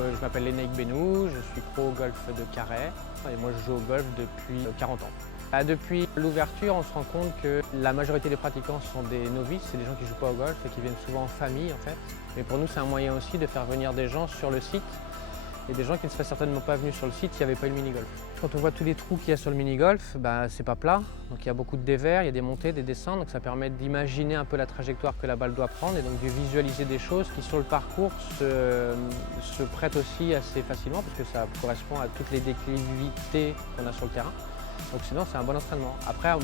Je m'appelle Lénaïque Benou, je suis pro au golf de Carhaix et moi je joue au golf depuis 40 ans. Depuis l'ouverture, on se rend compte que la majorité des pratiquants sont des novices, c'est des gens qui ne jouent pas au golf et qui viennent souvent en famille en fait. Mais pour nous, c'est un moyen aussi de faire venir des gens sur le site et des gens qui ne seraient certainement pas venus sur le site s'il n'y avait pas eu le mini-golf. Quand on voit tous les trous qu'il y a sur le mini-golf, c'est pas plat, donc il y a beaucoup de dévers, il y a des montées, des descentes, donc ça permet d'imaginer un peu la trajectoire que la balle doit prendre et donc de visualiser des choses qui sur le parcours se prêtent aussi assez facilement parce que ça correspond à toutes les déclivités qu'on a sur le terrain. Donc sinon c'est un bon entraînement. Après à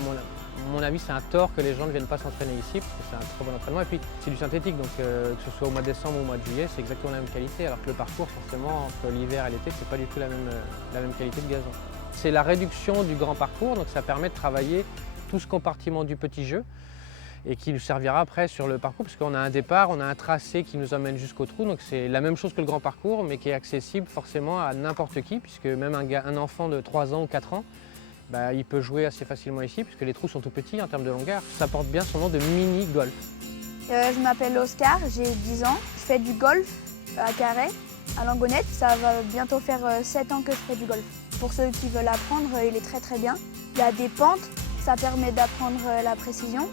mon avis c'est un tort que les gens ne viennent pas s'entraîner ici parce que c'est un très bon entraînement et puis c'est du synthétique donc que ce soit au mois de décembre ou au mois de juillet c'est exactement la même qualité alors que le parcours forcément entre l'hiver et l'été c'est pas du tout la même qualité de gazon. C'est la réduction du grand parcours donc ça permet de travailler tout ce compartiment du petit jeu et qui nous servira après sur le parcours parce qu'on a un départ, on a un tracé qui nous emmène jusqu'au trou donc c'est la même chose que le grand parcours mais qui est accessible forcément à n'importe qui puisque même un enfant de 3 ans ou 4 ans il peut jouer assez facilement ici puisque les trous sont tout petits en termes de longueur. Ça porte bien son nom de mini-golf. Je m'appelle Oscar, j'ai 10 ans. Je fais du golf à Carhaix, à Langonette. Ça va bientôt faire 7 ans que je fais du golf. Pour ceux qui veulent apprendre, il est très bien. Il y a des pentes, ça permet d'apprendre la précision.